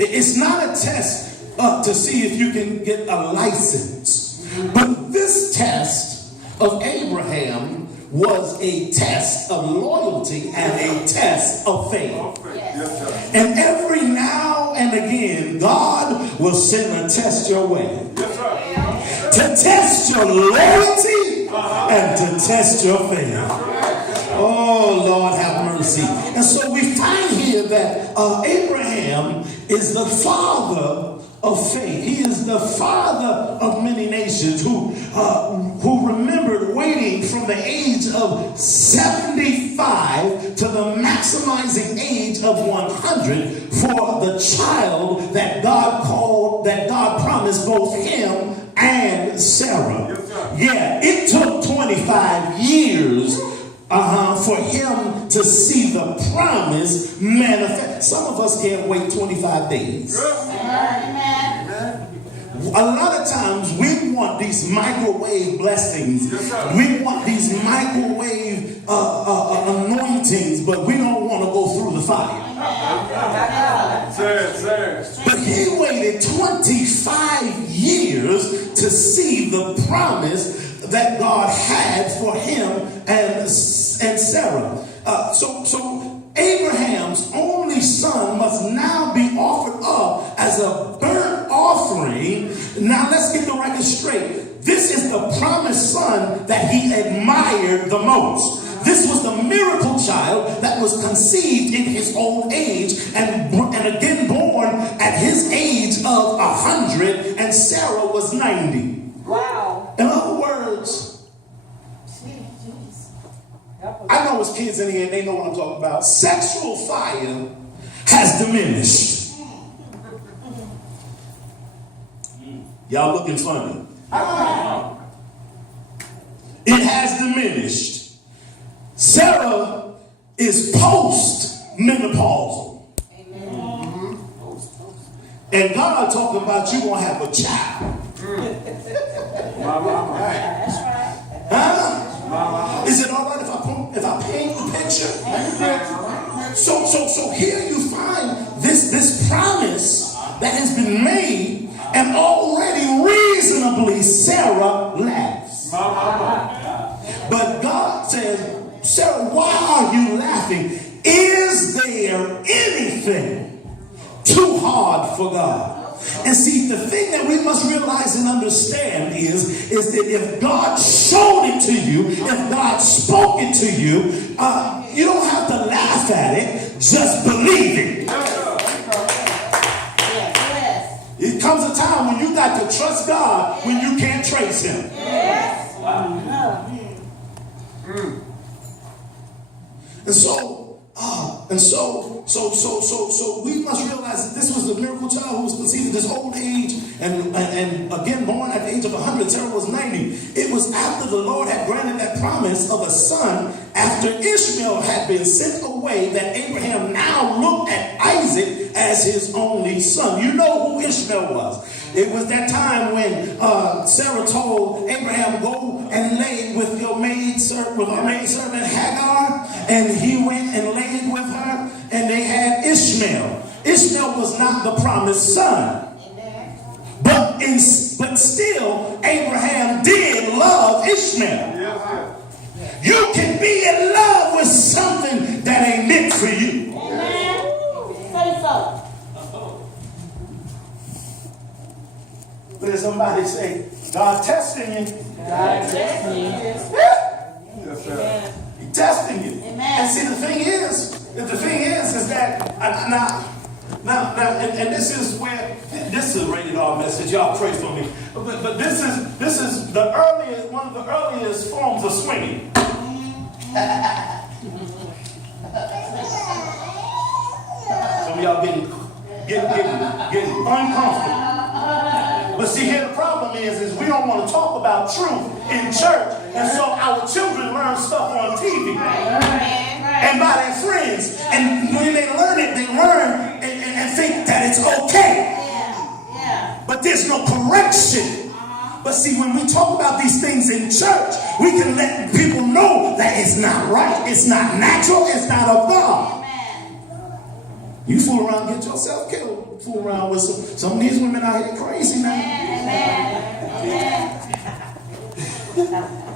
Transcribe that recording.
It's not a test to see if you can get a license. But this test of Abraham was a test of loyalty and a test of faith. And every now and again, God will send a test your way. To test your loyalty and to test your faith. Oh, Lord, have mercy. And so we find here that Abraham is the father of faith. He is the father of many nations who remembered waiting from the age of 75 to the maximizing age of 100 for the child that God promised both him and Sarah. Yeah, it took 25 years for him to see the promise manifest. Some of us can't wait 25 days. A lot of times we want these microwave blessings. We want these microwave anointings, but we don't want to go through the fire. But he waited 25 years to see the promise that God had for him and Sarah. So Abraham's only son must now be offered up as a burnt offering. Now let's get the record straight. This is the promised son that he admired the most. This was the miracle child that was conceived in his old age and again born at his age of 100, and Sarah was 90. Wow. In other words, I know it's kids in here and they know what I'm talking about. Sexual fire has diminished. Y'all looking funny. It has diminished. Sarah is post-menopausal. And God talking about you gonna have a child. That's right. Huh? Is it all right if I paint the picture? So here you find this promise that has been made, and already reasonably Sarah laughs. But God says, Sarah, why are you laughing? Is there anything too hard for God? And see, the thing that we must realize and understand is that if God showed it to you, if God spoke it to you, you don't have to laugh at it, just believe it. It comes a time when you got to trust God when you can't trace him. And so we must realize that this was the miracle child who was conceived at this old age and again born at the age of 100. Sarah was 90. It was after the Lord had granted that promise of a son after Ishmael had been sent away that Abraham now looked at Isaac as his only son. You know who Ishmael was. It was that time when Sarah told Abraham, go and lay with your maidservant Hagar, and he went and laid with her, and they had Ishmael. Ishmael was not the promised son. But still, Abraham did love Ishmael. You can be in love with something that ain't meant for you. Say so. Let somebody say, God testing you. God testing you. Yes, sir. He's testing you. Amen. And see, the thing is that now, and this is where this is a rated R message. Y'all pray for me. But this is the earliest, one of the earliest forms of swinging. Some of y'all getting uncomfortable. But see, here the problem is we don't want to talk about truth in church, and so our children learn stuff on TV and by their friends, and when they learn it, they learn and think that it's okay. But there's no correction. But see, when we talk about these things in church, we can let people know that it's not right, it's not natural, it's not of God. You fool around, get yourself killed. Fool around with some of these women out here crazy now. Amen. Amen.